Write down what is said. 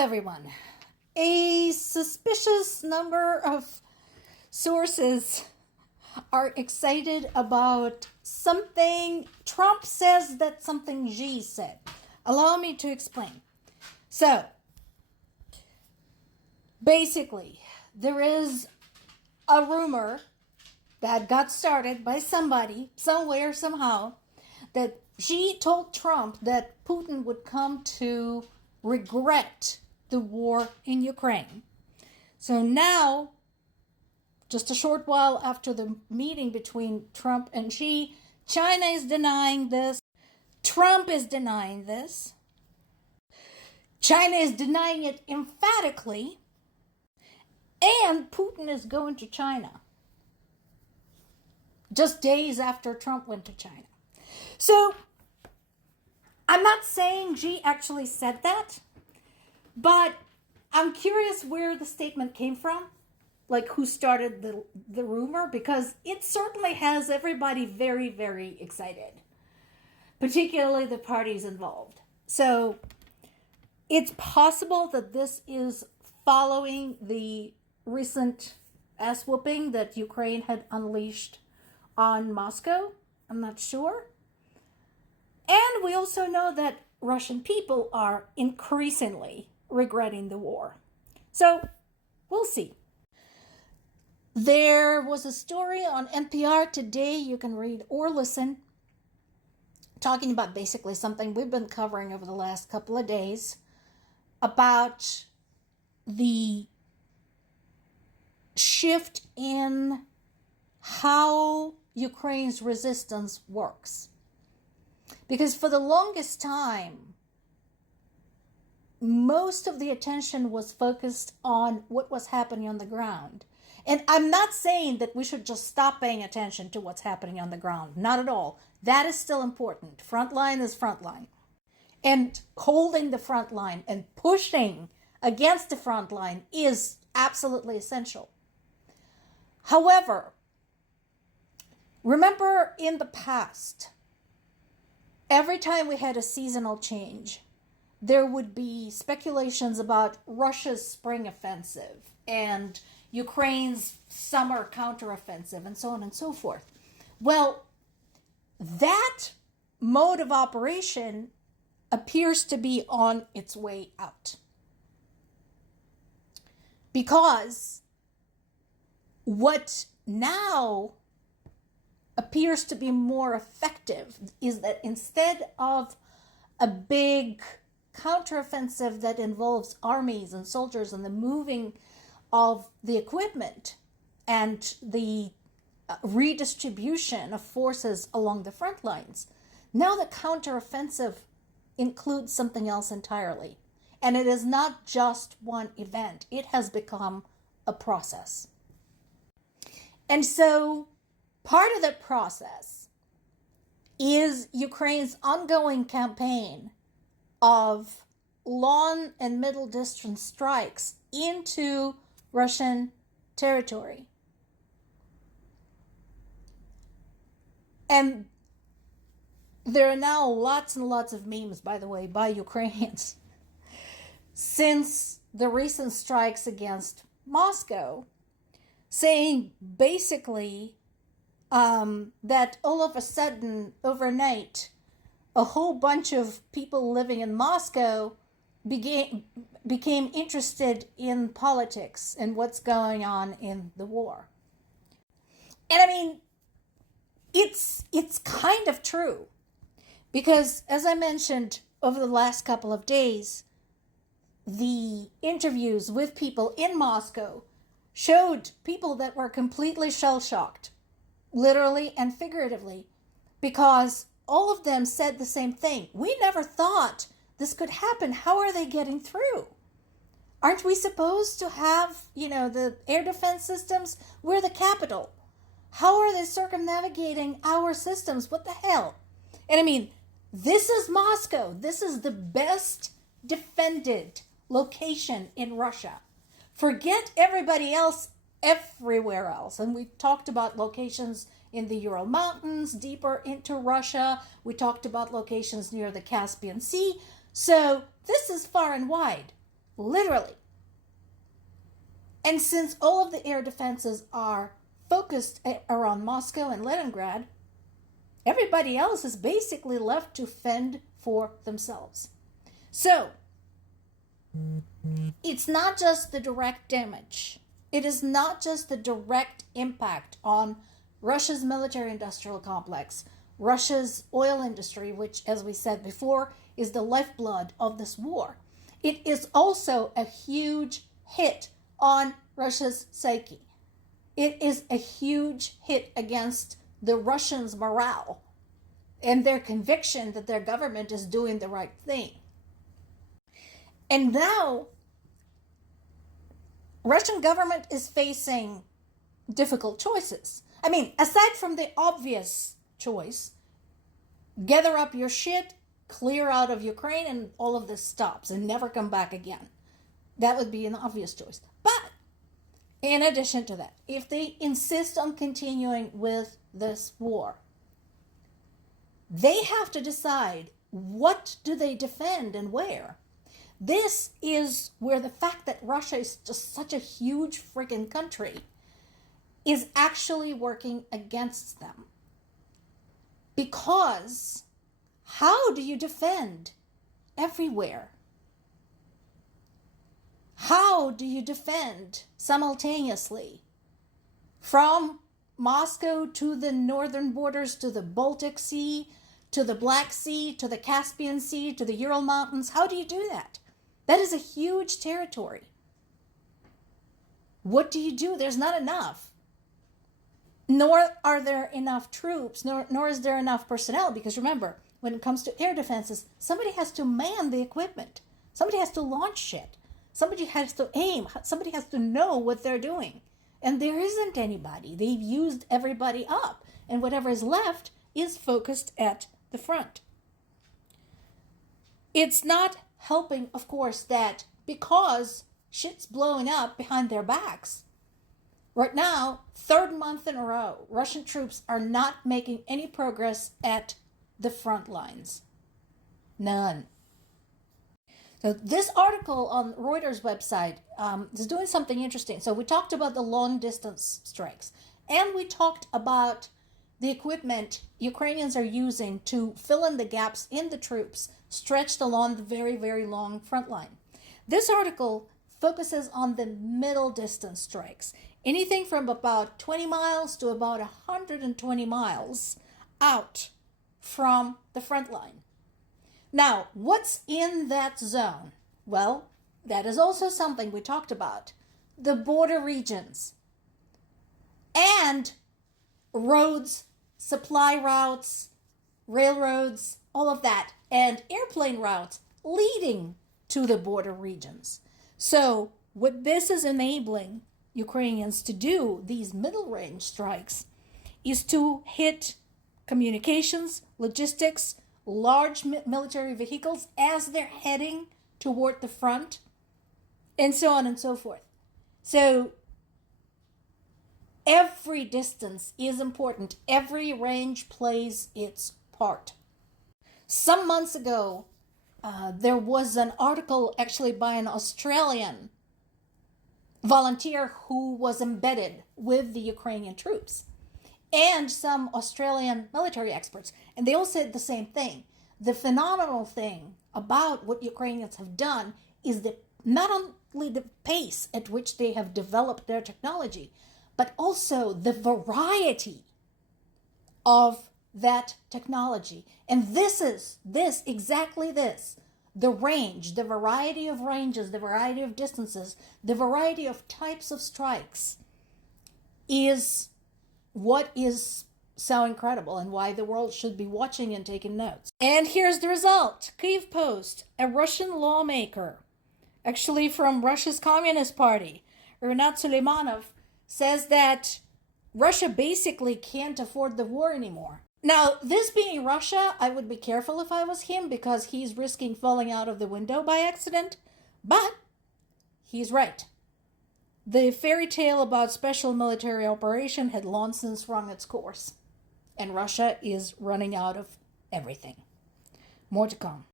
everyone. A suspicious number of sources are excited about something Trump says that something Xi said. Allow me to explain. So, basically, there is a rumor that got started by somebody, somewhere, somehow, that Xi told Trump that Putin would come to regret the war in Ukraine. So now, just a short while after the meeting between Trump and Xi, China is denying this. Trump is denying this. China is denying it emphatically. And Putin is going to China just days after Trump went to China. So, I'm not saying Xi actually said that, but I'm curious where the statement came from, like who started the rumor, because it certainly has everybody very, very excited, particularly the parties involved. So it's possible that this is following the recent ass whooping that Ukraine had unleashed on Moscow. I'm not sure. And we also know that Russian people are increasingly regretting the war. So, we'll see. There was a story on NPR today, you can read or listen, talking about basically something we've been covering over the last couple of days, about the shift in how Ukraine's resistance works. Because for the longest time, most of the attention was focused on what was happening on the ground. And I'm not saying that we should just stop paying attention to what's happening on the ground. Not at all. That is still important. Frontline is frontline. And holding the front line and pushing against the front line is absolutely essential. However, remember in the past, every time we had a seasonal change, there would be speculations about Russia's spring offensive and Ukraine's summer counteroffensive and so on and so forth. Well, that mode of operation appears to be on its way out. Because what now appears to be more effective is that instead of a big counteroffensive that involves armies and soldiers and the moving of the equipment and the redistribution of forces along the front lines, now the counteroffensive includes something else entirely. And it is not just one event. It has become a process. And so part of that process is Ukraine's ongoing campaign of long and middle distance strikes into Russian territory. And there are now lots and lots of memes, by the way, by Ukrainians since the recent strikes against Moscow, saying basically that all of a sudden, overnight, a whole bunch of people living in Moscow became interested in politics and what's going on in the war. And I mean, it's kind of true. Because, as I mentioned over the last couple of days, the interviews with people in Moscow showed people that were completely shell-shocked, literally and figuratively, because all of them said the same thing. We never thought this could happen. How are they getting through? Aren't we supposed to have, the air defense systems? We're the capital. How are they circumnavigating our systems? What the hell? And I mean, this is Moscow. This is the best defended location in Russia. Forget everybody else everywhere else. And we talked about locations in the Ural Mountains, deeper into Russia. We talked about locations near the Caspian Sea. So this is far and wide. literally. And since all of the air defenses are focused around Moscow and Leningrad, everybody else is basically left to fend for themselves. So, it's not just the direct damage. It is not just the direct impact on Russia's military-industrial complex, Russia's oil industry, which, as we said before, is the lifeblood of this war. It is also a huge hit on Russia's psyche. It is a huge hit against the Russians' morale and their conviction that their government is doing the right thing. And now, Russian government is facing difficult choices. I mean, aside from the obvious choice, gather up your shit, clear out of Ukraine, and all of this stops and never come back again. That would be an obvious choice. But in addition to that, if they insist on continuing with this war, they have to decide what do they defend and where. This is where the fact that Russia is just such a huge freaking country is actually working against them. Because how do you defend everywhere? How do you defend simultaneously from Moscow to the northern borders, to the Baltic Sea, to the Black Sea, to the Caspian Sea, to the Ural Mountains? How do you do that? That is a huge territory. What do you do? There's not enough. Nor are there enough troops, nor is there enough personnel, because remember, when it comes to air defenses, somebody has to man the equipment. Somebody has to launch shit. Somebody has to aim. Somebody has to know what they're doing. And there isn't anybody. They've used everybody up. And whatever is left is focused at the front. It's not helping, of course, that because shit's blowing up behind their backs, right now, third month in a row, Russian troops are not making any progress at the front lines. None. So this article on Reuters website is doing something interesting. So we talked about the long distance strikes, and we talked about the equipment Ukrainians are using to fill in the gaps in the troops stretched along the very, very long front line. This article focuses on the middle distance strikes, anything from about 20 miles to about 120 miles out from the front line. Now, what's in that zone? Well, that is also something we talked about. The border regions and roads, supply routes, railroads, all of that, and airplane routes leading to the border regions. So what this is enabling Ukrainians to do, these middle range strikes, is to hit communications, logistics, large military vehicles as they're heading toward the front, and so on and so forth. So every distance is important. Every range plays its part. Some months ago, there was an article actually by an Australian volunteer who was embedded with the Ukrainian troops and some Australian military experts. And they all said the same thing. The phenomenal thing about what Ukrainians have done is that not only the pace at which they have developed their technology, but also the variety of that technology. And exactly this, the range, the variety of ranges, the variety of distances, the variety of types of strikes is what is so incredible and why the world should be watching and taking notes. And here's the result. Kyiv Post, a Russian lawmaker, actually from Russia's Communist Party, Rinat Suleimanov, says that Russia basically can't afford the war anymore. Now, this being Russia, I would be careful if I was him because he's risking falling out of the window by accident, but he's right. The fairy tale about special military operation had long since run its course, and Russia is running out of everything. More to come.